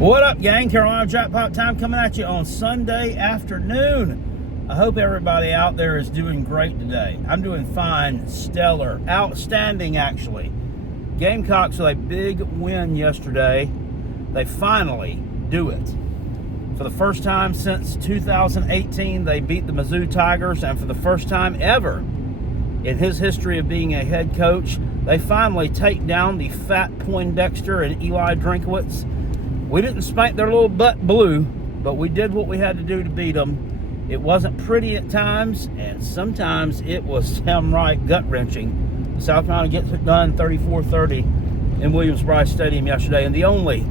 What up, gang? Carolina Jackpot time coming at you on Sunday afternoon. I hope everybody out there is doing great today. I'm doing fine, stellar, outstanding actually. Gamecocks with a big win yesterday. They finally do it. For the first time since 2018, they beat the Mizzou Tigers, and for the first time ever in his history of being a head coach, they finally take down the fat Poindexter and Eli Drinkowitz. We didn't spank their little butt blue, but we did what we had to do to beat them. It wasn't pretty at times, and sometimes it was downright gut-wrenching. South Carolina gets it done 34-30 in Williams-Brice Stadium yesterday, and the only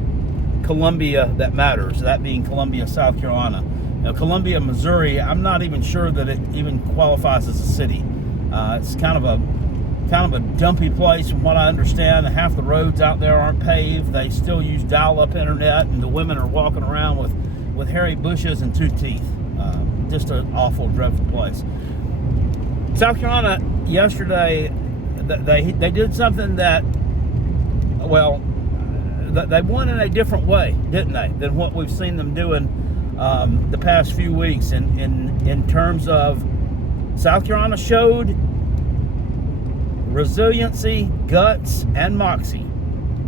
Columbia that matters, that being Columbia, South Carolina. Now, Columbia, Missouri, I'm not even sure that it even qualifies as a city. It's kind of a dumpy place from what I understand. Half the roads out there aren't paved. They still use dial-up internet, and the women are walking around with hairy bushes and 2 teeth. Just an awful, dreadful place. South Carolina yesterday, they did something that, well, they won in a different way, didn't they, than what we've seen them doing the past few weeks. In terms of South Carolina showed resiliency, guts, and moxie.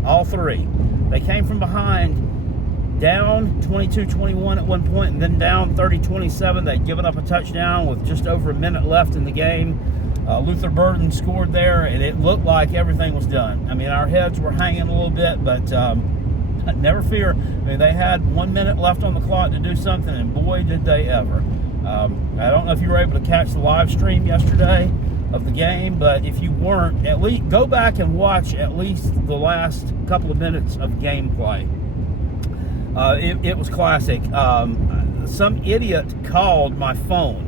All three. They came from behind, down 22-21 at one point, and then down 30-27. They'd given up a touchdown with just over a minute left in the game. Luther Burden scored there, and it looked like everything was done. I mean, our heads were hanging a little bit, but never fear. I mean, they had 1 minute left on the clock to do something, and boy, did they ever. I don't know if you were able to catch the live stream yesterday of the game, but if you weren't, at least go back and watch at least the last couple of minutes of gameplay. It was classic. Some idiot called my phone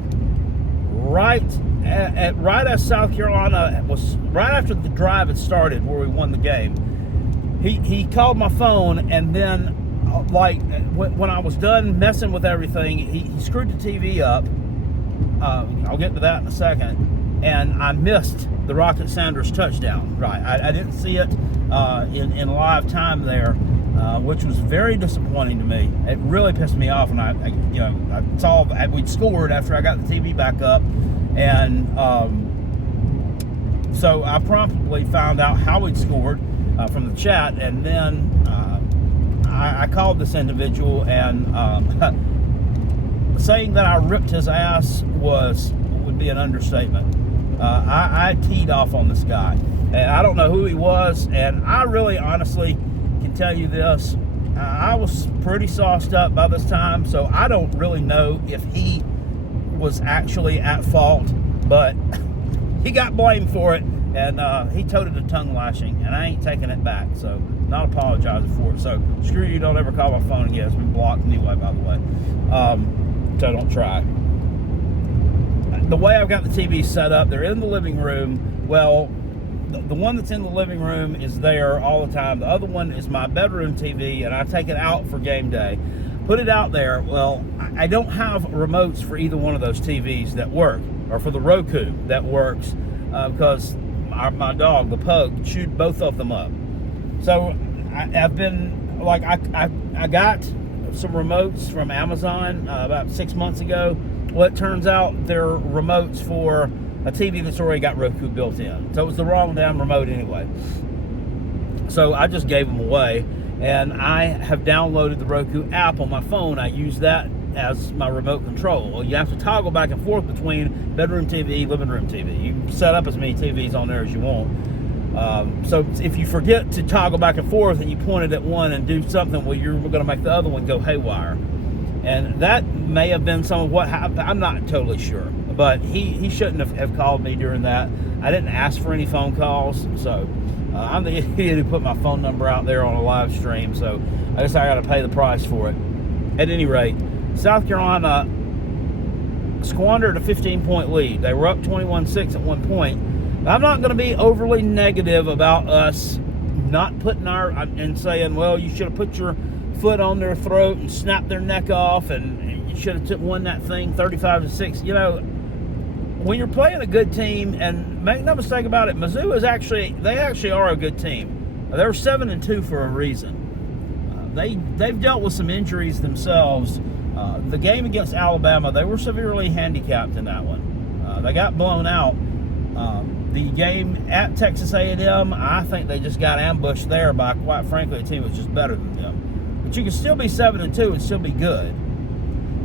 right as South Carolina was, right after the drive had started where we won the game. He called my phone, and then like when I was done messing with everything, he screwed the TV up. I'll get to that in a second. And I missed the Rocket Sanders touchdown. Right, I didn't see it in live time there, which was very disappointing to me. It really pissed me off, and I saw we'd scored after I got the TV back up, and so I promptly found out how we'd scored from the chat, and then I called this individual, and saying that I ripped his ass would be an understatement. I teed off on this guy, and I don't know who he was, and I really honestly can tell you this, I was pretty sauced up by this time, so I don't really know if he was actually at fault, but he got blamed for it, and he toted a tongue lashing, and I ain't taking it back, so not apologizing for it. So screw you, don't ever call my phone again. It's been blocked anyway, by the way, so don't try. The way I've got the TV set up, they're in the living room. Well, the one that's in the living room is there all the time. The other one is my bedroom TV, and I take it out for game day. Put it out there. Well, I don't have remotes for either one of those TVs that work, or for the Roku that works, because my dog, the pug, chewed both of them up. So I've been, like, I got some remotes from Amazon about 6 months ago. Well, it turns out they're remotes for a TV that's already got Roku built in. So it was the wrong damn remote anyway. So I just gave them away, and I have downloaded the Roku app on my phone. I use that as my remote control. Well, you have to toggle back and forth between bedroom TV, living room TV. You can set up as many TVs on there as you want. So if you forget to toggle back and forth and you point it at one and do something, well, you're going to make the other one go haywire. And that may have been some of what happened. I'm not totally sure. But he shouldn't have called me during that. I didn't ask for any phone calls. So I'm the idiot who put my phone number out there on a live stream. So I guess I got to pay the price for it. At any rate, South Carolina squandered a 15-point lead. They were up 21-6 at one point. I'm not going to be overly negative about us not putting and saying, well, you should have put your foot on their throat and snapped their neck off, and you should have won that thing 35-6. You know, when you're playing a good team, and make no mistake about it, Mizzou is actually are a good team. They're 7-2 for a reason. they've dealt with some injuries themselves. The game against Alabama, they were severely handicapped in that one. They got blown out. The game at Texas A&M, I think they just got ambushed there by, quite frankly, a team that was just better than them. But you can still be 7-2 and still be good.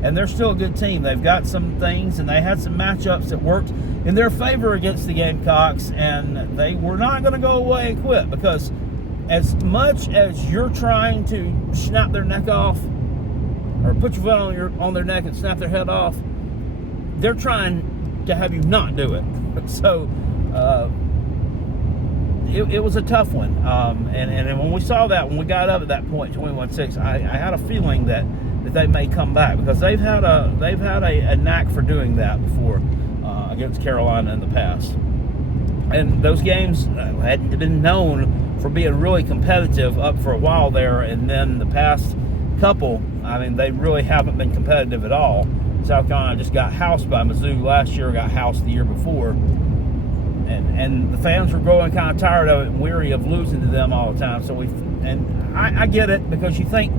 And they're still a good team. They've got some things, and they had some matchups that worked in their favor against the Gamecocks, and they were not going to go away and quit, because as much as you're trying to snap their neck off or put your foot on their neck and snap their head off, they're trying to have you not do it. So it was a tough one. And when we saw that, when we got up at that point, 21-6, I had a feeling that they may come back, because they've had a knack for doing that before against Carolina in the past. And those games had been known for being really competitive up for a while there, and then the past couple, I mean, they really haven't been competitive at all. South Carolina just got housed by Mizzou last year, got housed the year before. And the fans were growing kind of tired of it and weary of losing to them all the time. So I get it, because you think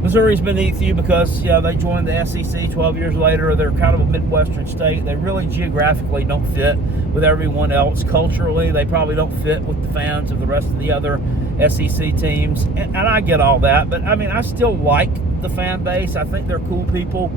Missouri's beneath you because, they joined the SEC 12 years later. They're kind of a Midwestern state. They really geographically don't fit with everyone else. Culturally, they probably don't fit with the fans of the rest of the other SEC teams. And I get all that. But, I mean, I still like the fan base. I think they're cool people.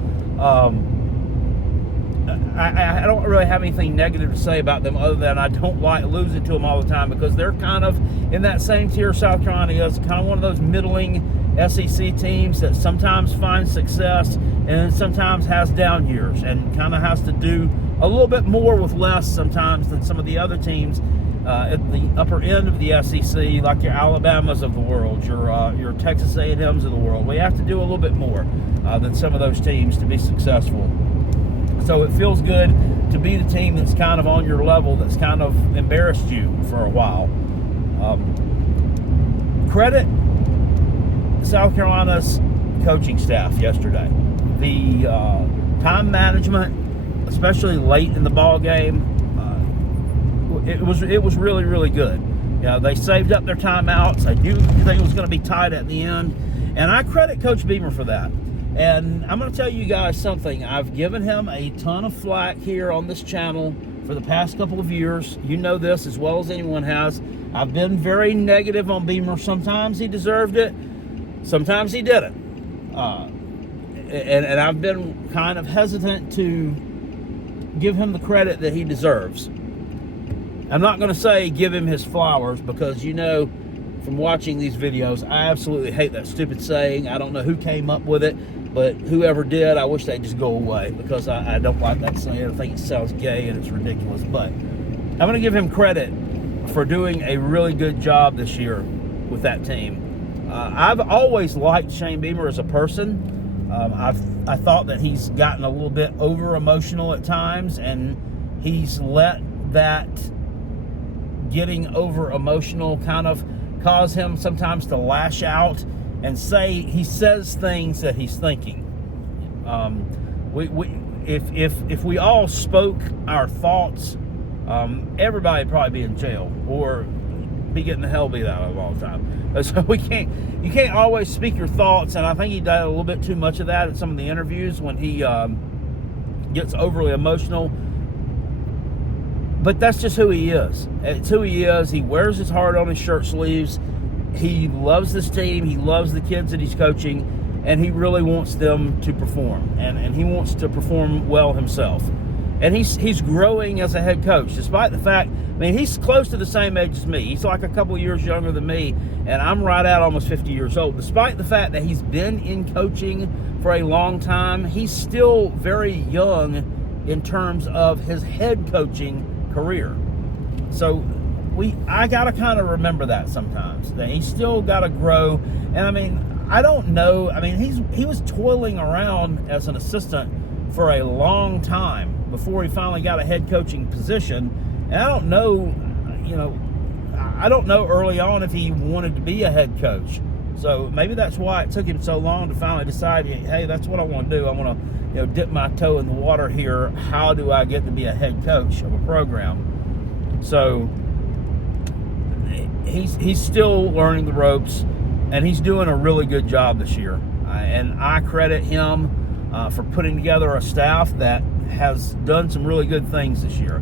I don't really have anything negative to say about them, other than I don't like losing to them all the time, because they're kind of in that same tier South Carolina is, kind of one of those middling SEC teams that sometimes finds success and sometimes has down years, and kind of has to do a little bit more with less sometimes than some of the other teams at the upper end of the SEC, like your Alabamas of the world, your Texas A&Ms of the world. We have to do a little bit more than some of those teams to be successful. So it feels good to be the team that's kind of on your level, that's kind of embarrassed you for a while. Credit South Carolina's coaching staff yesterday. The time management, especially late in the ball game, it was really, really good. They saved up their timeouts. I do think it was going to be tight at the end, and I credit Coach Beamer for that. And I'm going to tell you guys something. I've given him a ton of flack here on this channel for the past couple of years. You know this as well as anyone has. I've been very negative on Beamer. Sometimes he deserved it. Sometimes he didn't. And I've been kind of hesitant to give him the credit that he deserves. I'm not going to say give him his flowers, because from watching these videos, I absolutely hate that stupid saying. I don't know who came up with it, but whoever did, I wish they'd just go away, because I don't like that saying. I think it sounds gay and it's ridiculous. But I'm going to give him credit for doing a really good job this year with that team. I've always liked Shane Beamer as a person. I thought that he's gotten a little bit over emotional at times, and he's let that getting over emotional kind of cause him sometimes to lash out and he says things that he's thinking. If we all spoke our thoughts, everybody would probably be in jail or be getting the hell beat out of them all the time. So you can't always speak your thoughts, and I think he did a little bit too much of that in some of the interviews when he gets overly emotional. But that's just who he is. It's who he is. He wears his heart on his shirt sleeves. He loves this team. He loves the kids that he's coaching, and he really wants them to perform. And he wants to perform well himself. And he's growing as a head coach, despite the fact, he's close to the same age as me. He's like a couple of years younger than me, and I'm right at almost 50 years old. Despite the fact that he's been in coaching for a long time, he's still very young in terms of his head coaching career. So I gotta kind of remember that sometimes, that he's still gotta grow. And I don't know, he was toiling around as an assistant for a long time before he finally got a head coaching position. And I don't know early on if he wanted to be a head coach. So maybe that's why it took him so long to finally decide, hey, that's what I want to do. I want to dip my toe in the water here. How do I get to be a head coach of a program? So he's still learning the ropes. And he's doing a really good job this year. And I credit him for putting together a staff that has done some really good things this year.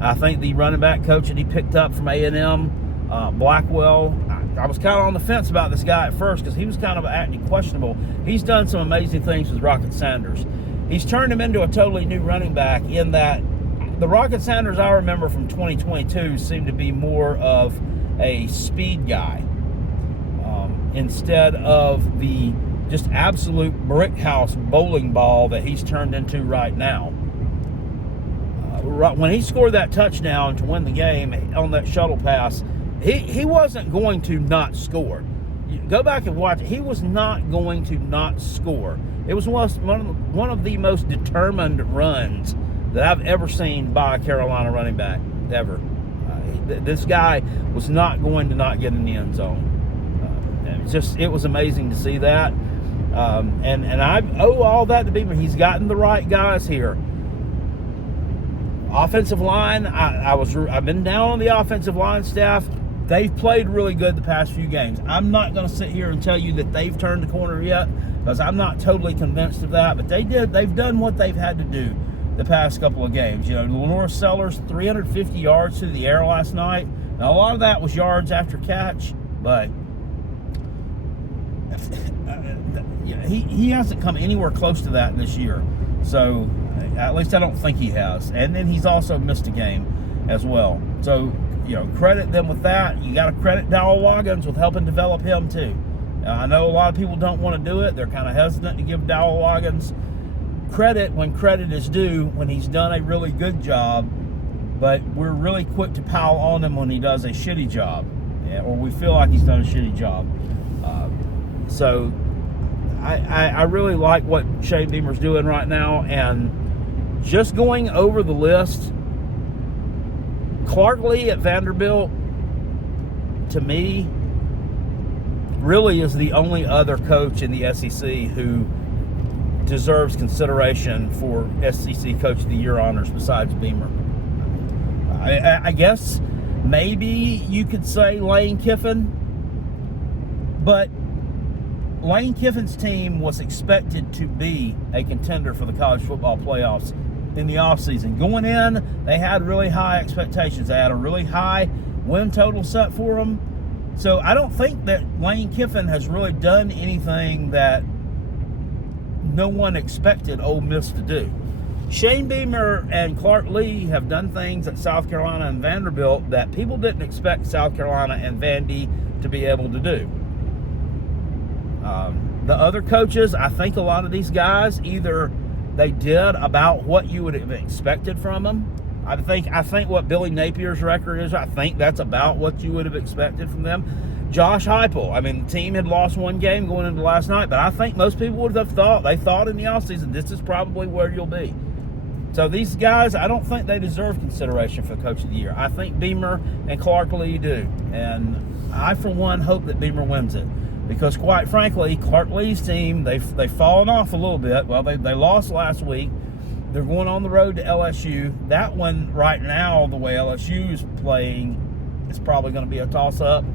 I think the running back coach that he picked up from A&M, Blackwell, I was kind of on the fence about this guy at first because he was kind of acting questionable. He's done some amazing things with Rocket Sanders. He's turned him into a totally new running back in that the Rocket Sanders I remember from 2022 seemed to be more of a speed guy instead of the just absolute brick house bowling ball that he's turned into right now. When he scored that touchdown to win the game on that shuttle pass, he wasn't going to not score. Go back and watch it. He was not going to not score. It was one of the most determined runs that I've ever seen by a Carolina running back, ever. This guy was not going to not get in the end zone. It was amazing to see that. And I owe all that to Beamer. He's gotten the right guys here. Offensive line, I've been down on the offensive line staff. They've played really good the past few games. I'm not going to sit here and tell you that they've turned the corner yet because I'm not totally convinced of that. But they've done what they've had to do the past couple of games. You know, Lenore Sellers, 350 yards through the air last night. Now, a lot of that was yards after catch, but he hasn't come anywhere close to that this year. So, at least I don't think he has. And then he's also missed a game as well. So, you know, credit them with that. You got to credit Dowell Loggins with helping develop him too. I know a lot of people don't want to do it. They're kind of hesitant to give Dowell Loggins credit when credit is due, when he's done a really good job, but we're really quick to pile on him when he does a shitty job, or we feel like he's done a shitty job. So I really like what Shane Beamer's doing right now, and just going over the list, Clark Lee at Vanderbilt, to me, really is the only other coach in the SEC who deserves consideration for SEC Coach of the Year honors besides Beamer. I guess maybe you could say Lane Kiffin, but Lane Kiffin's team was expected to be a contender for the college football playoffs in the offseason. Going in, they had really high expectations. They had a really high win total set for them. So I don't think that Lane Kiffin has really done anything that no one expected Ole Miss to do. Shane Beamer and Clark Lee have done things at South Carolina and Vanderbilt that people didn't expect South Carolina and Vandy to be able to do. The other coaches, I think a lot of these guys, either they did about what you would have expected from them. I think what Billy Napier's record is, I think that's about what you would have expected from them. Josh Heupel, I mean, the team had lost one game going into last night, but I think most people would have thought in the offseason, this is probably where you'll be. So these guys, I don't think they deserve consideration for Coach of the Year. I think Beamer and Clark Lee do. And I, for one, hope that Beamer wins it. Because, quite frankly, Clark Lee's team, they've fallen off a little bit. Well, they lost last week. They're going on the road to LSU. That one, right now, the way LSU is playing, is probably going to be a toss-up,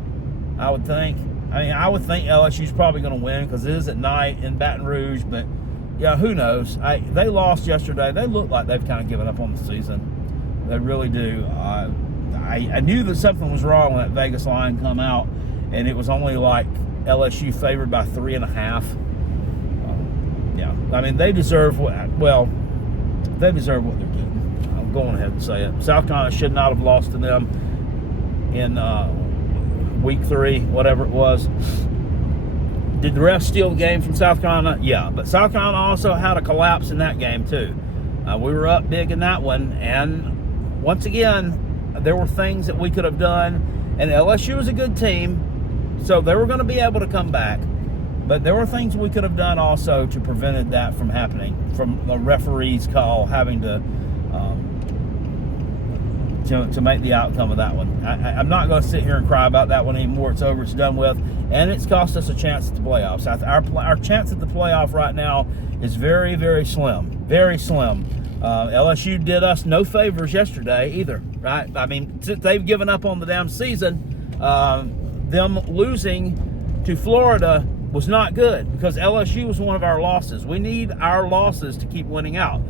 I would think. I mean, I would think LSU's probably going to win because it is at night in Baton Rouge. But, yeah, who knows? They lost yesterday. They look like they've kind of given up on the season. They really do. I knew that something was wrong when that Vegas line come out, and it was only like LSU favored by 3.5. Yeah, I mean, they deserve what they're getting. I'm going ahead and say it. South Carolina should not have lost to them in week 3, whatever it was. Did the refs steal the game from South Carolina? Yeah, but South Carolina also had a collapse in that game too. We were up big in that one, and once again, there were things that we could have done, and LSU was a good team, so they were going to be able to come back. But there were things we could have done also to prevent that from happening, from the referee's call having to make the outcome of that one. I'm not going to sit here and cry about that one anymore. It's over. It's done with. And it's cost us a chance at the playoffs. Our chance at the playoff right now is very, very slim. Very slim. LSU did us no favors yesterday either, right? I mean, since they've given up on the damn season, them losing to Florida was not good because LSU was one of our losses. We need our losses to keep winning out.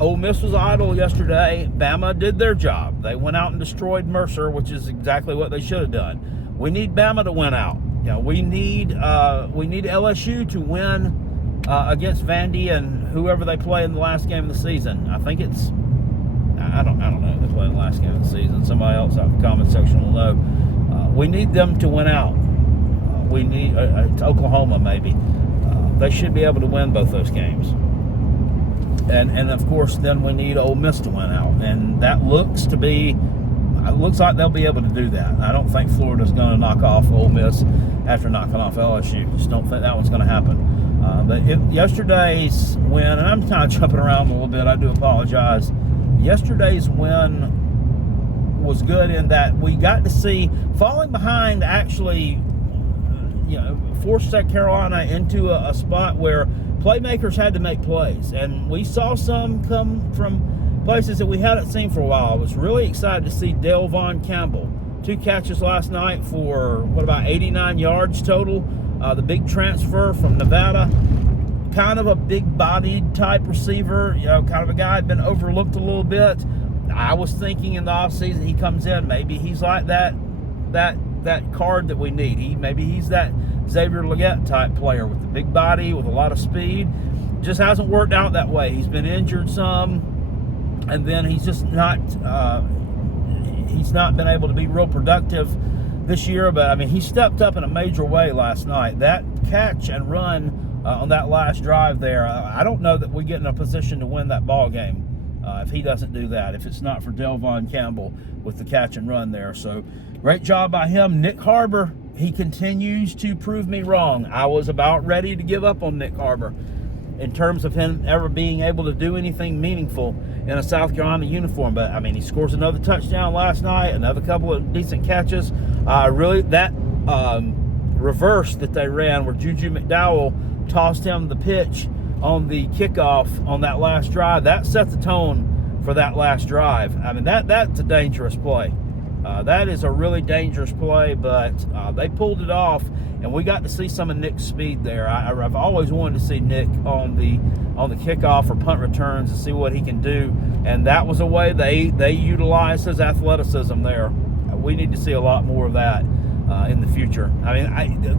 Ole Miss was idle yesterday. Bama did their job. They went out and destroyed Mercer, which is exactly what they should have done. We need Bama to win out. We need LSU to win against Vandy and whoever they play in the last game of the season. I think it's I don't know if they play in the last game of the season. Somebody else out in the comment section will know. We need them to win out. We need Oklahoma maybe. They should be able to win both those games. And of course, then we need Ole Miss to win out, and that looks like they'll be able to do that. I don't think Florida's going to knock off Ole Miss after knocking off LSU. Just don't think that one's going to happen. But yesterday's win, and I'm kind of jumping around a little bit. I do apologize. Yesterday's win was good in that we got to see falling behind actually, forced South Carolina into a spot where playmakers had to make plays, and we saw some come from places that we hadn't seen for a while. I was really excited to see Delvon Campbell. 2 catches last night for, about 89 yards total. The big transfer from Nevada. Kind of a big-bodied type receiver, kind of a guy had been overlooked a little bit. I was thinking in the offseason he comes in, maybe he's like that card that we need. Maybe he's that Xavier Legette type player with the big body, with a lot of speed. Just hasn't worked out that way. He's been injured some, and then he's just not been able to be real productive this year. But he stepped up in a major way last night. That catch and run on that last drive there, I don't know that we get in a position to win that ball game if he doesn't do that, if it's not for Delvon Campbell with the catch and run there. So great job by him. Nick Harbor, he continues to prove me wrong. I was about ready to give up on Nick Harbor in terms of him ever being able to do anything meaningful in a South Carolina uniform. But, he scores another touchdown last night, another couple of decent catches. That reverse that they ran where Juju McDowell tossed him the pitch on the kickoff on that last drive, that set the tone for that last drive. That's a dangerous play. That is a really dangerous play, but they pulled it off, and we got to see some of Nick's speed there. I've always wanted to see Nick on the kickoff or punt returns and see what he can do, and that was a way they utilized his athleticism there. We need to see a lot more of that in the future.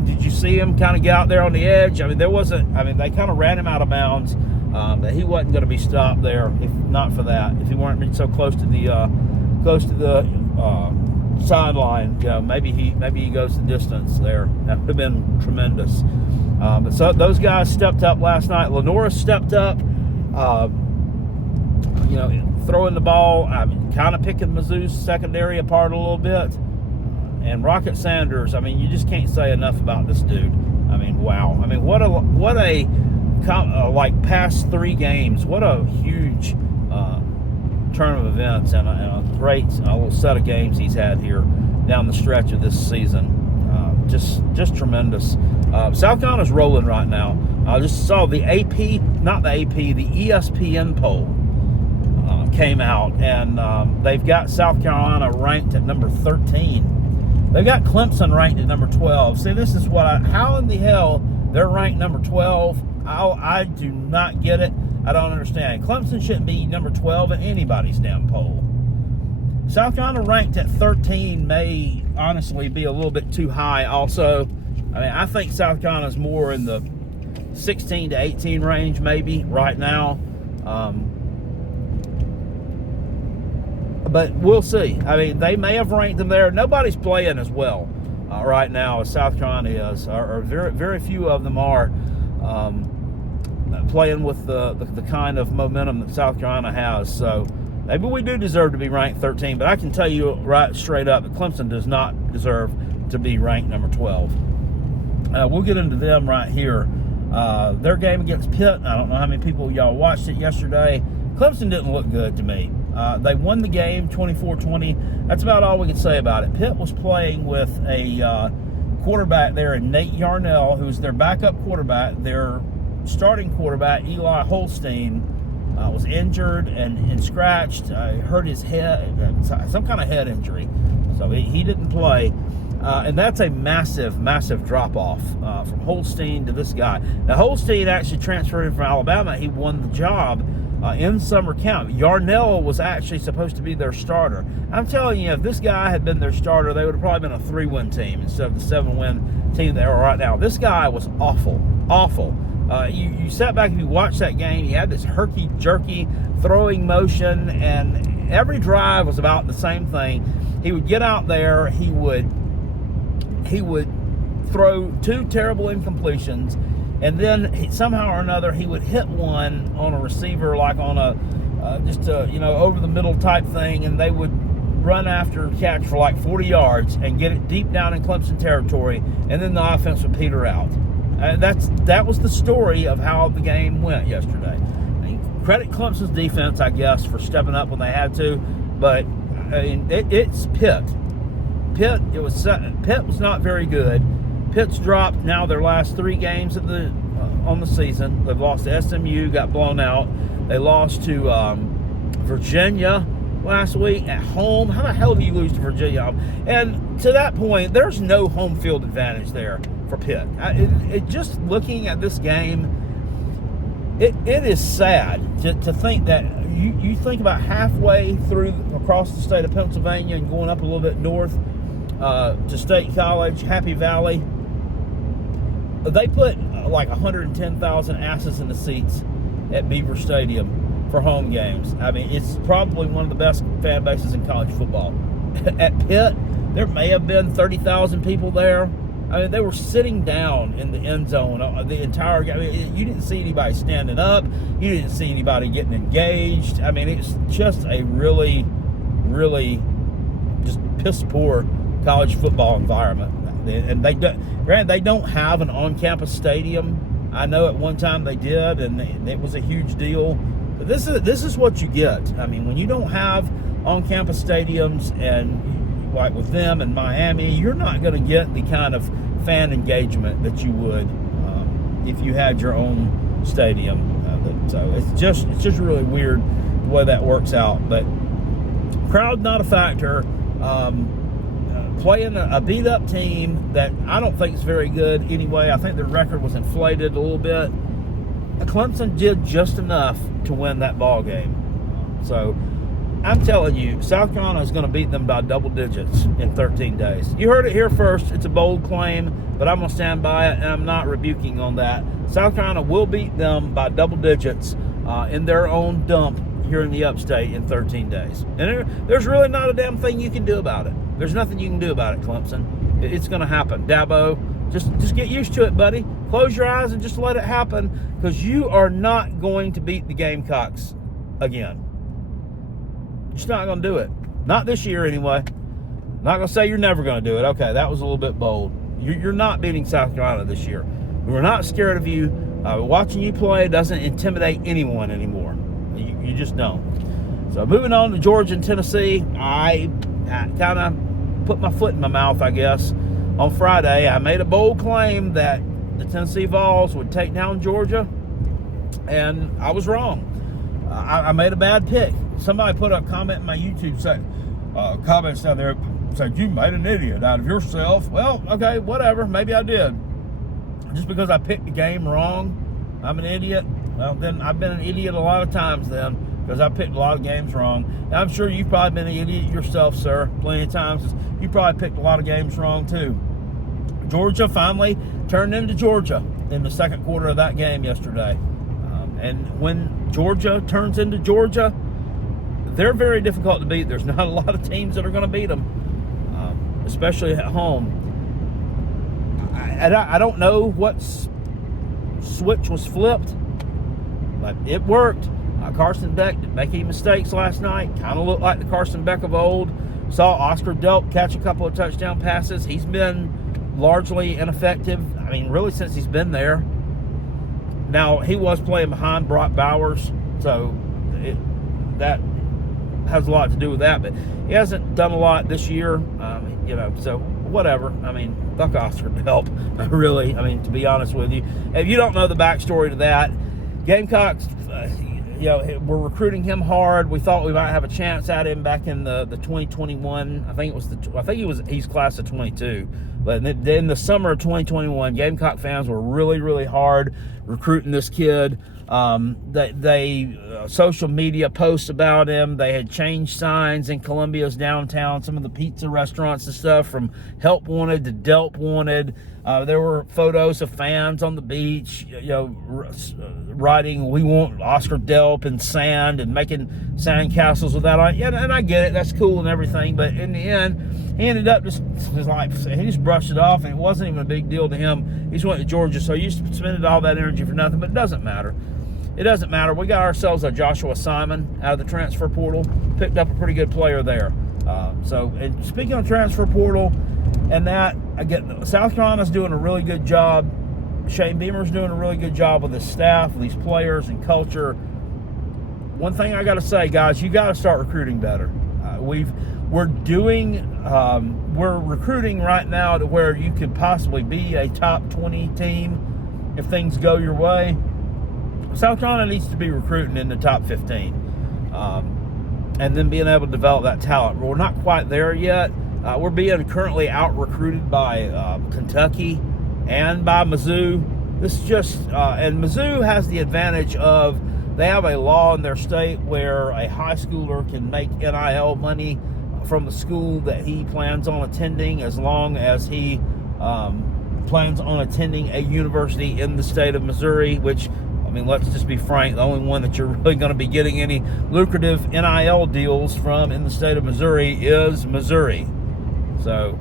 Did you see him kind of get out there on the edge? They kind of ran him out of bounds, but he wasn't going to be stopped there if not for that. If he weren't so close to the sideline, maybe he goes the distance there. That would have been tremendous. But so those guys stepped up last night. Lenora stepped up, throwing the ball, kind of picking Mizzou's secondary apart a little bit. And Rocket Sanders, you just can't say enough about this dude. Wow. What a past 3 games, what a huge turn of events and a great little set of games he's had here down the stretch of this season. Just tremendous. South Carolina's rolling right now. I just saw the ESPN poll came out, and they've got South Carolina ranked at number 13. They've got Clemson ranked at number 12. See, this is how in the hell they're ranked number 12? I do not get it. I don't understand. Clemson shouldn't be number 12 in anybody's damn poll. South Carolina ranked at 13 may honestly be a little bit too high also. I think South Carolina's more in the 16 to 18 range maybe right now. But we'll see. They may have ranked them there. Nobody's playing as well right now as South Carolina is, or very, very few of them are playing with the kind of momentum that South Carolina has. So maybe we do deserve to be ranked 13, but I can tell you right straight up that Clemson does not deserve to be ranked number 12. We'll get into them right here. Their game against Pitt, I don't know how many people y'all watched it yesterday. Clemson didn't look good to me. They won the game 24-20. That's about all we can say about it. Pitt was playing with a quarterback there in Nate Yarnell, who's their backup quarterback. Their starting quarterback, Eli Holstein, was injured and scratched, hurt his head, some kind of head injury. So he didn't play. And that's a massive, massive drop-off from Holstein to this guy. Now, Holstein actually transferred in from Alabama. He won the job in summer camp. Yarnell was actually supposed to be their starter. I'm telling you, if this guy had been their starter, they would have probably been a 3-win team instead of the 7-win team they are right now. This guy was awful, awful. You sat back and you watched that game. He had this herky-jerky throwing motion, and every drive was about the same thing. He would get out there, he would throw 2 terrible incompletions, and then somehow or another he would hit one on a receiver, like on a over the middle type thing, and they would run after catch for like 40 yards and get it deep down in Clemson territory, and then the offense would peter out. That was the story of how the game went yesterday. I mean, credit Clemson's defense, I guess, for stepping up when they had to, but I mean, it's Pitt. Pitt was not very good. Pitt's dropped now their last 3 games on the season. They've lost to SMU, got blown out. They lost to Virginia last week at home. How the hell do you lose to Virginia? And to that point, there's no home field advantage there for Pitt. Just looking at this game, it is sad to think that you think about halfway across the state of Pennsylvania and going up a little bit north to State College, Happy Valley. They put like 110,000 asses in the seats at Beaver Stadium for home games. I mean, it's probably one of the best fan bases in college football. At Pitt, there may have been 30,000 people there. I mean, they were sitting down in the end zone the entire game. I mean, you didn't see anybody standing up. You didn't see anybody getting engaged. I mean, it's just a really, really just piss-poor college football environment. And they don't have an on-campus stadium. I know at one time they did, and it was a huge deal. But this is what you get. I mean, when you don't have on-campus stadiums, and like with them in Miami, you're not going to get the kind of fan engagement that you would if you had your own stadium. So it's just really weird the way that works out. But crowd not a factor. Playing a beat-up team that I don't think is very good anyway. I think their record was inflated a little bit. Clemson did just enough to win that ball game. So I'm telling you, South Carolina is going to beat them by double digits in 13 days. You heard it here first. It's a bold claim, but I'm going to stand by it, and I'm not rebuking on that. South Carolina will beat them by double digits in their own dump here in the upstate in 13 days. And there's really not a damn thing you can do about it. There's nothing you can do about it, Clemson. It's going to happen. Dabo, just get used to it, buddy. Close your eyes and just let it happen, because you are not going to beat the Gamecocks again. Just not going to do it. Not this year, anyway. Not going to say you're never going to do it. Okay, that was a little bit bold. You're not beating South Carolina this year. We're not scared of you. Watching you play doesn't intimidate anyone anymore. You just don't. So moving on to Georgia and Tennessee, I kind of put my foot in my mouth, I guess. On Friday, I made a bold claim that the Tennessee Vols would take down Georgia, and I was wrong. I made a bad pick. Somebody put a comment in my YouTube comments down there, said, you made an idiot out of yourself. Well, okay, whatever. Maybe I did. Just because I picked the game wrong, I'm an idiot. Well, then I've been an idiot a lot of times then, because I picked a lot of games wrong. And I'm sure you've probably been an idiot yourself, sir, plenty of times. You probably picked a lot of games wrong, too. Georgia finally turned into Georgia in the second quarter of that game yesterday. And when Georgia turns into Georgia, they're very difficult to beat. There's not a lot of teams that are going to beat them, especially at home. I don't know what switch was flipped, but it worked. Carson Beck didn't make any mistakes last night. Kind of looked like the Carson Beck of old. Saw Oscar Delp catch a couple of touchdown passes. He's been largely ineffective, I mean, really since he's been there. Now, he was playing behind Brock Bowers, so that has a lot to do with that, but he hasn't done a lot this year, so whatever. I mean, fuck Oscar Delp, really. I mean, to be honest with you. If you don't know the backstory to that, Gamecocks we're recruiting him hard. We thought we might have a chance at him back in the 2021. He's class of 22. But in the summer of 2021, Gamecock fans were really, really hard recruiting this kid. Social media posts about him. They had changed signs in Columbia's downtown, some of the pizza restaurants and stuff, from help wanted to delp wanted. There were photos of fans on the beach, writing, "We want Oscar Delp," and sand, and making sand castles with that on. Yeah, and I get it, that's cool and everything, but in the end, he ended up he just brushed it off, and it wasn't even a big deal to him. He just went to Georgia, so you spent all that energy for nothing, but it doesn't matter. It doesn't matter. We got ourselves a Joshua Simon out of the transfer portal, picked up a pretty good player there. And speaking of transfer portal, and that, again, South Carolina's doing a really good job. Shane Beamer's doing a really good job with his staff, these players, and culture. One thing I got to say, guys, you got to start recruiting better. We're recruiting right now to where you could possibly be a top 20 team if things go your way. South Carolina needs to be recruiting in the top 15, and then being able to develop that talent. We're not quite there yet. We're being currently out-recruited by Kentucky and by Mizzou. And Mizzou has the advantage of they have a law in their state where a high schooler can make NIL money from the school that he plans on attending, as long as he plans on attending a university in the state of Missouri, which, let's just be frank, the only one that you're really going to be getting any lucrative NIL deals from in the state of Missouri is Missouri. So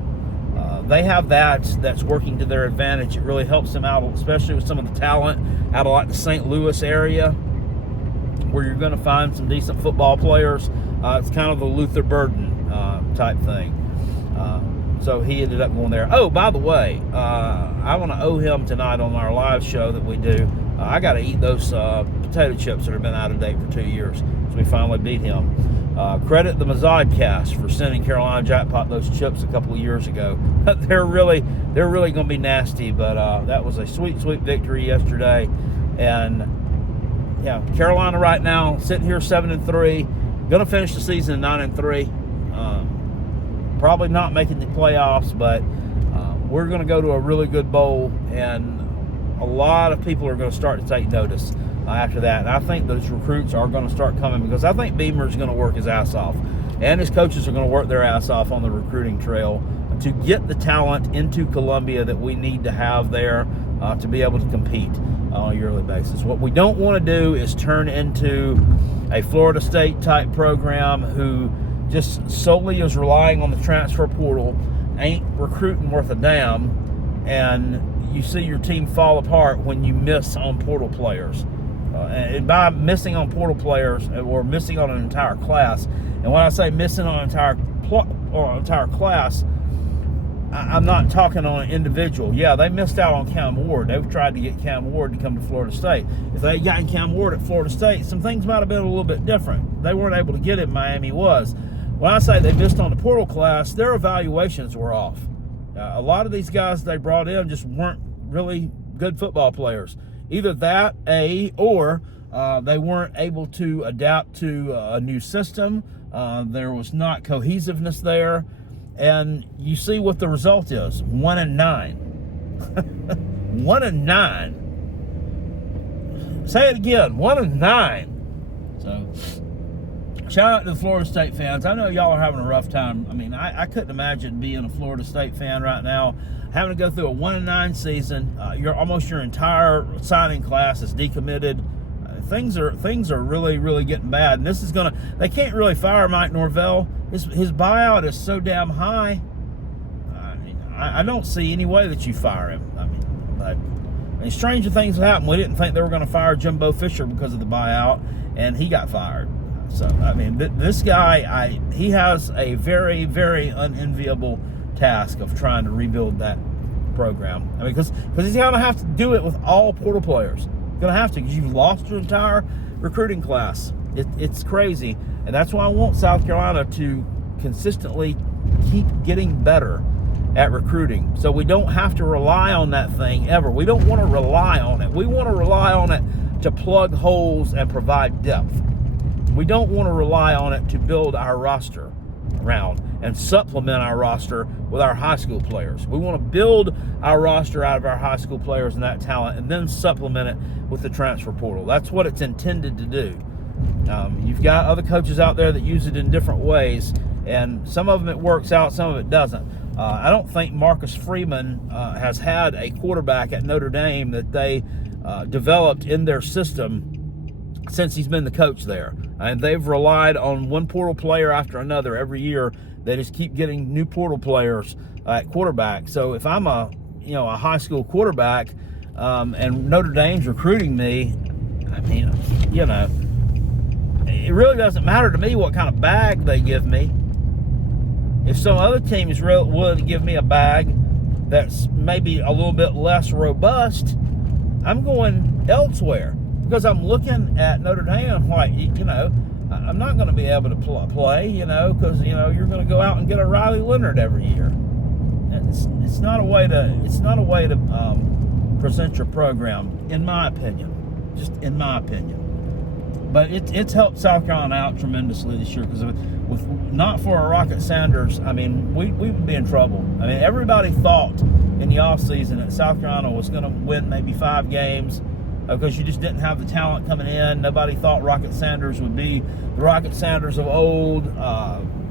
they have that's working to their advantage. It really helps them out, especially with some of the talent out of the St. Louis area, where you're going to find some decent football players. It's kind of the Luther Burden type thing. So he ended up going there. Oh, by the way, I want to owe him tonight on our live show that we do. I got to eat those potato chips that have been out of date for 2 years. So we finally beat him. Credit the Mazzodcast for sending Carolina Jackpot those chips a couple of years ago. They're really going to be nasty, but that was a sweet victory yesterday. And yeah, Carolina right now sitting here 7-3, going to finish the season at 9-3. Probably not making the playoffs, but we're going to go to a really good bowl, and a lot of people are going to start to take notice after that. And I think those recruits are going to start coming, because I think Beamer's going to work his ass off, and his coaches are going to work their ass off on the recruiting trail to get the talent into Columbia that we need to have there to be able to compete on a yearly basis. What we don't want to do is turn into a Florida State type program who just solely is relying on the transfer portal, ain't recruiting worth a damn, and you see your team fall apart when you miss on portal players. And by missing on portal players, or missing on an entire class, and when I say missing on an entire class, I'm not talking on an individual. Yeah, they missed out on Cam Ward. They've tried to get Cam Ward to come to Florida State. If they had gotten Cam Ward at Florida State, some things might have been a little bit different. They weren't able to get him. Miami was. When I say they missed on the portal class, their evaluations were off. A lot of these guys they brought in just weren't really good football players. Either that, or they weren't able to adapt to a new system. There was not cohesiveness there. And you see what the result is. 1-9. 1-9. Say it again. 1-9. So, shout out to the Florida State fans. I know y'all are having a rough time. I couldn't imagine being a Florida State fan right now, having to go through a 1-9 season. Your entire signing class is decommitted. Things are really, really getting bad. And this is they can't really fire Mike Norvell. His buyout is so damn high. I don't see any way that you fire him. Stranger things have happened. We didn't think they were going to fire Jimbo Fisher because of the buyout, and he got fired. So, this guy, he has a very, very unenviable task of trying to rebuild that program. Because he's going to have to do it with all portal players. Going to have to, because you've lost your entire recruiting class. It's crazy, and that's why I want South Carolina to consistently keep getting better at recruiting, so we don't have to rely on that thing ever. We don't want to rely on it. We want to rely on it to plug holes and provide depth. We don't want to rely on it to build our roster around and supplement our roster with our high school players. We want to build our roster out of our high school players and that talent, and then supplement it with the transfer portal. That's what it's intended to do. You've got other coaches out there that use it in different ways, and some of them it works out, some of it doesn't. I don't think Marcus Freeman has had a quarterback at Notre Dame that they developed in their system since he's been the coach there. And they've relied on one portal player after another every year. They just keep getting new portal players at quarterback. So if I'm a high school quarterback and Notre Dame's recruiting me, I mean, it really doesn't matter to me what kind of bag they give me. If some other team is willing to give me a bag that's maybe a little bit less robust, I'm going elsewhere. Because I'm looking at Notre Dame, I'm like, I'm not going to be able to play, because you're going to go out and get a Riley Leonard every year. And it's not a way to present your program, in my opinion. Just in my opinion. But it's helped South Carolina out tremendously this year, because with not for a Rocket Sanders, I mean, we would be in trouble. I mean, everybody thought in the offseason that South Carolina was going to win maybe 5 games. Because you just didn't have the talent coming in. Nobody thought Rocket Sanders would be the Rocket Sanders of old.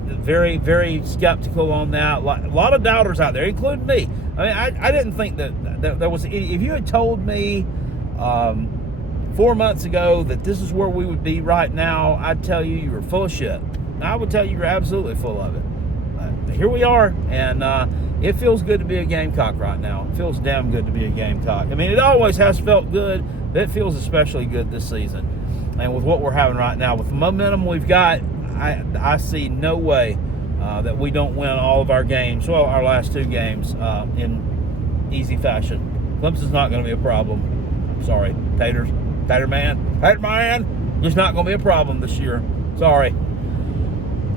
Very, very skeptical on that. A lot of doubters out there, including me. I mean, I didn't think that there was any. If you had told me 4 months ago that this is where we would be right now, I'd tell you were full of shit. I would tell you you're absolutely full of it. Here we are, and it feels good to be a Gamecock right now. It feels damn good to be a Gamecock. I mean, it always has felt good, but it feels especially good this season. And with what we're having right now, with the momentum we've got, I see no way that we don't win all of our games, well, our last 2 games, in easy fashion. Clemson's not going to be a problem. I'm sorry, Tater Man, it's not going to be a problem this year. Sorry.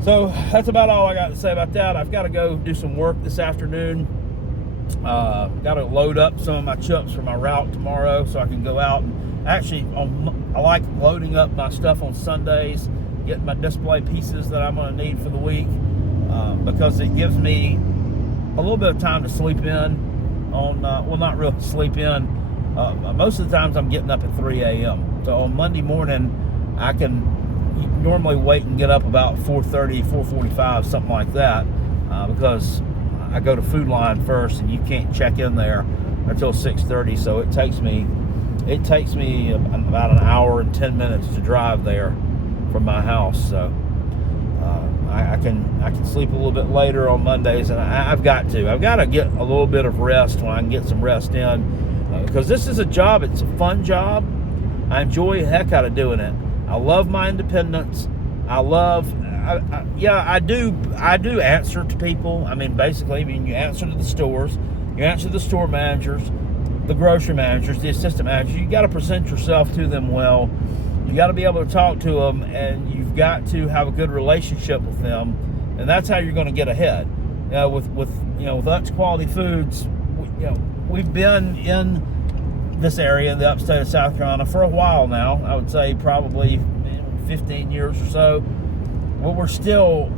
So that's about all I got to say about that. I've got to go do some work this afternoon. Got to load up some of my chips for my route tomorrow so I can go out. And actually, I like loading up my stuff on Sundays, getting my display pieces that I'm going to need for the week, because it gives me a little bit of time to sleep in on, well, not really sleep in. Most of the times I'm getting up at 3 a.m. So on Monday morning, I can normally wait and get up about 4:30, 4:45, something like that, because I go to Food Line first, and you can't check in there until 6:30. So it takes me about an hour and 10 minutes to drive there from my house. So I can sleep a little bit later on Mondays, and I've got to get a little bit of rest when I can get some rest in, because this is a job. It's a fun job. I enjoy the heck out of doing it. I love my independence. I do answer to people. I mean, basically, you answer to the stores. You answer to the store managers, the grocery managers, the assistant managers. You got to present yourself to them well. You got to be able to talk to them, and you've got to have a good relationship with them, and that's how you're going to get ahead. With Utz Quality Foods, we've been in this area in the upstate of South Carolina for a while now. I would say probably 15 years or so. Well, we're still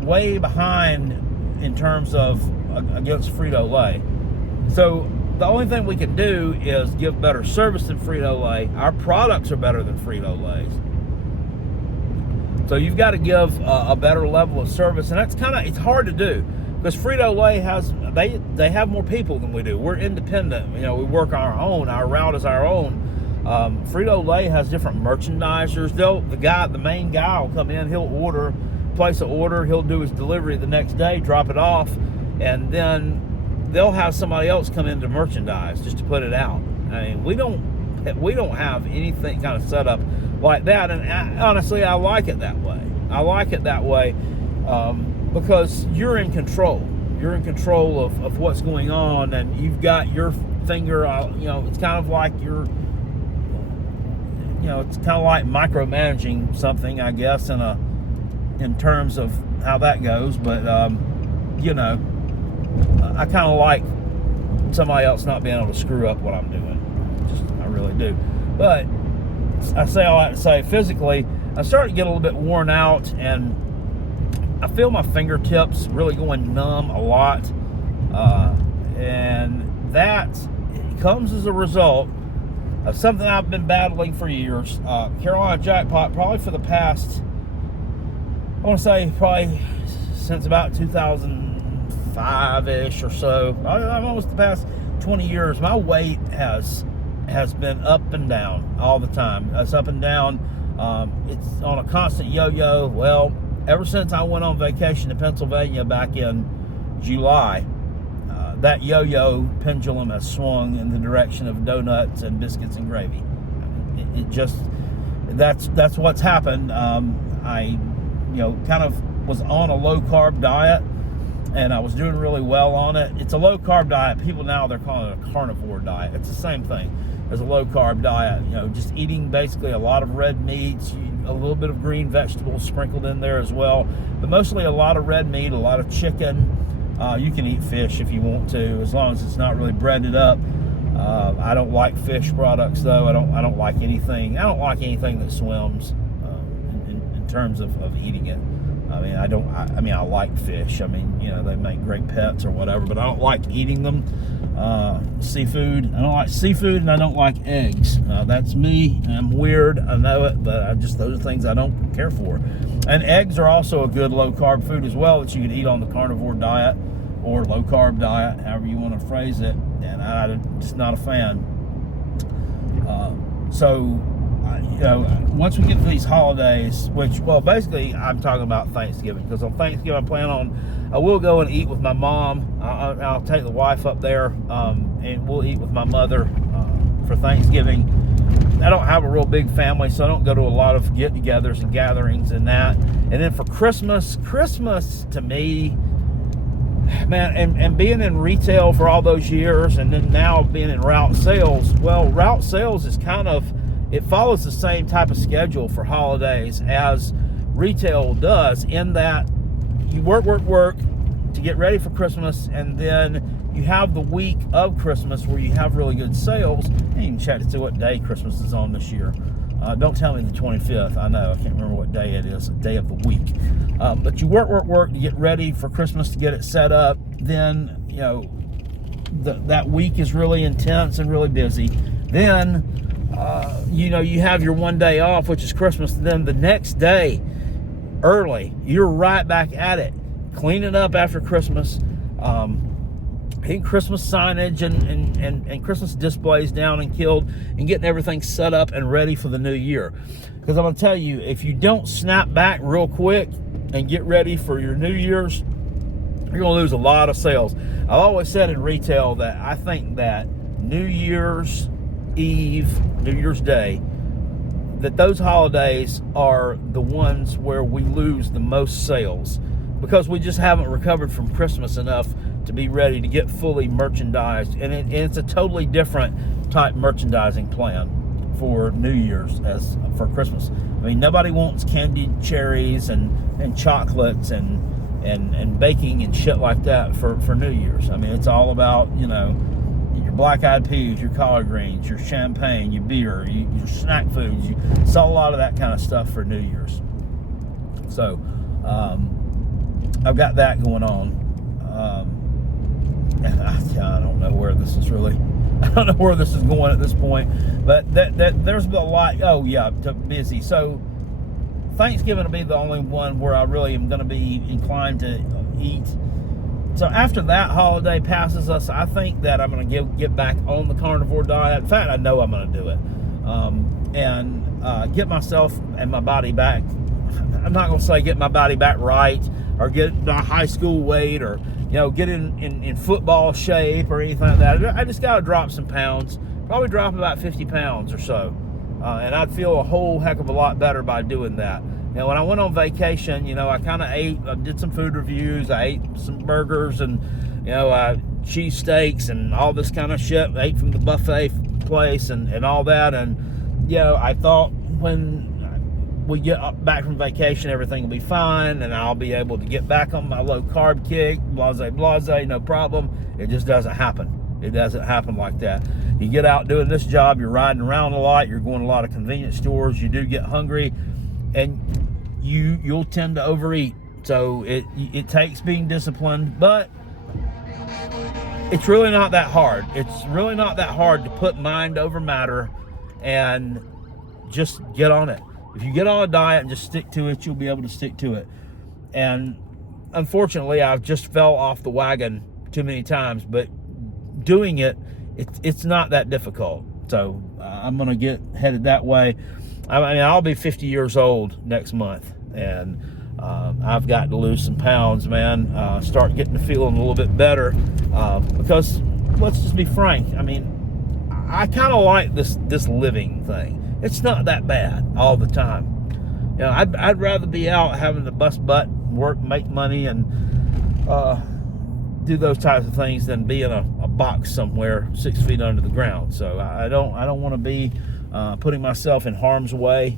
way behind in terms of against Frito-Lay. So the only thing we can do is give better service than Frito-Lay. Our products are better than Frito-Lay's. So you've got to give a better level of service, and it's hard to do, because Frito-Lay they have more people than we do. We're independent. We work on our own. Our route is our own. Frito-Lay has different merchandisers. The main guy will come in. He'll place an order. He'll do his delivery the next day, drop it off, and then they'll have somebody else come in to merchandise just to put it out. I mean, we don't have anything kind of set up like that, and honestly, I like it that way. Because you're in control. You're in control of what's going on, and you've got your finger. It's kind of like it's kind of like micromanaging something, I guess, in terms of how that goes. But I kind of like somebody else not being able to screw up what I'm doing. I really do. But I say all that to say, physically, I started to get a little bit worn out, and I feel my fingertips really going numb a lot. And that comes as a result of something I've been battling for years. Carolina Jackpot, probably for the past, I want to say probably since about 2005-ish or so, almost the past 20 years, my weight has been up and down all the time. It's up and down. It's on a constant yo-yo. Well, ever since I went on vacation to Pennsylvania back in July, that yo-yo pendulum has swung in the direction of donuts and biscuits and gravy. It just, that's what's happened. I, kind of was on a low-carb diet, and I was doing really well on it. It's a low-carb diet. People now, they're calling it a carnivore diet. It's the same thing as a low-carb diet. Just eating basically a lot of red meats, a little bit of green vegetables sprinkled in there as well, but mostly a lot of red meat, a lot of chicken. You can eat fish if you want to, as long as it's not really breaded up. I don't like fish products, though. I don't like anything. I don't like anything that swims in terms of eating it. I like fish. They make great pets or whatever, but I don't like eating them. Seafood. I don't like seafood, and I don't like eggs. That's me. I'm weird. I know it, but those are things I don't care for. And eggs are also a good low-carb food as well that you can eat on the carnivore diet or low-carb diet, however you want to phrase it. And I'm just not a fan. Once we get to these holidays, basically I'm talking about Thanksgiving, because on Thanksgiving I will go and eat with my mom. I'll take the wife up there, and we'll eat with my mother for Thanksgiving. I don't have a real big family, so I don't go to a lot of get-togethers and gatherings and that. And then for Christmas to me, man, and being in retail for all those years, and then now being in route sales, route sales is it follows the same type of schedule for holidays as retail does, in that you work to get ready for Christmas, and then you have the week of Christmas where you have really good sales. I even checked to see what day Christmas is on this year. Don't tell me the 25th. I know, I can't remember what day it is, day of the week. But you work to get ready for Christmas, to get it set up. Then, that week is really intense and really busy. Then, you have your one day off, which is Christmas. Then the next day, early, you're right back at it, cleaning up after Christmas, getting Christmas signage and Christmas displays down and killed, and getting everything set up and ready for the new year. Because I'm going to tell you, if you don't snap back real quick and get ready for your New Year's, you're going to lose a lot of sales. I've always said in retail that I think that New Year's Eve, New Year's Day, that those holidays are the ones where we lose the most sales, because we just haven't recovered from Christmas enough to be ready to get fully merchandised. And it's a totally different type merchandising plan for New Year's as for Christmas. Nobody wants candied cherries and chocolates and baking and shit like that for New Year's. It's all about, your black-eyed peas, your collard greens, your champagne, your beer, your snack foods. You sell a lot of that kind of stuff for New Year's. So, I've got that going on. I don't know where this is going at this point, but there's a lot. Busy. So Thanksgiving will be the only one where I really am going to be inclined to eat. So after that holiday passes us, I think that I'm going to get back on the carnivore diet. In fact, I know I'm going to do it, and get myself and my body back. I'm not going to say get my body back right, or get my high school weight, or get in football shape or anything like that. I just got to drop some pounds, probably drop about 50 pounds or so, and I'd feel a whole heck of a lot better by doing that. When I went on vacation, I kind of ate, I did some food reviews, I ate some burgers and, cheese steaks and all this kind of shit. I ate from the buffet place and all that, and, I thought when we get back from vacation, everything will be fine, and I'll be able to get back on my low-carb kick, blase, no problem. It just doesn't happen. It doesn't happen like that. You get out doing this job, you're riding around a lot, you're going to a lot of convenience stores, you do get hungry, and you'll tend to overeat. So it takes being disciplined, but it's really not that hard. It's really not that hard to put mind over matter and just get on it. If you get on a diet and just stick to it, you'll be able to stick to it. And unfortunately, I've just fell off the wagon too many times, but doing it's not that difficult. So I'm going to get headed that way. I mean, I'll be 50 years old next month, and I've got to lose some pounds, man. Start getting the feeling a little bit better, because let's just be frank. I mean, I kind of like this living thing. It's not that bad all the time. You know, I'd rather be out having to bust butt, work, make money, and do those types of things than be in a box somewhere 6 feet under the ground. So I don't want to be putting myself in harm's way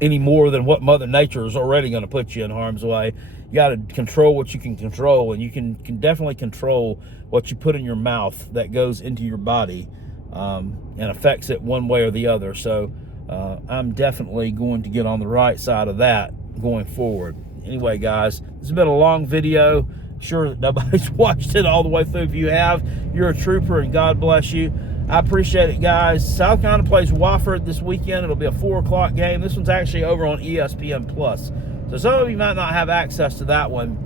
any more than what Mother Nature is already going to put you in harm's way. You got to control what you can control, and you can definitely control what you put in your mouth that goes into your body and affects it one way or the other. So I'm definitely going to get on the right side of that going forward. Anyway, guys, this has been a long video. Sure that nobody's watched it all the way through. If you have, you're a trooper, and God bless you. I appreciate it, guys. South Carolina plays Wofford this weekend. It'll be a 4 o'clock game. This one's actually over on ESPN Plus. So some of you might not have access to that one.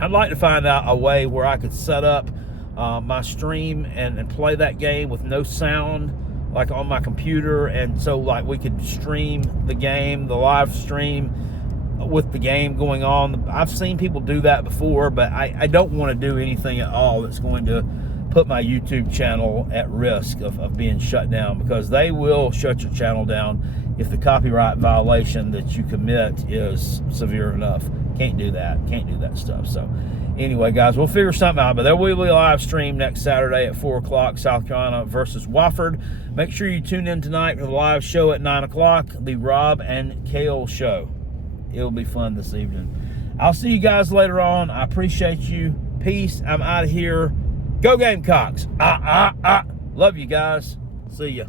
I'd like to find out a way where I could set up my stream and play that game with no sound, like on my computer, and so like we could stream the game, the live stream with the game going on. I've seen people do that before, but I don't want to do anything at all that's going to put my YouTube channel at risk of being shut down, because they will shut your channel down if the copyright violation that you commit is severe enough. Can't do that stuff. So anyway, guys, we'll figure something out, but there will be a live stream next Saturday at 4 o'clock, South Carolina versus Wofford. Make sure you tune in tonight for the live show at 9 o'clock, the Rob and Kale show. It'll be fun this evening. I'll see you guys later on. I appreciate you. Peace. I'm out of here. Go Gamecocks. Love you guys. See ya.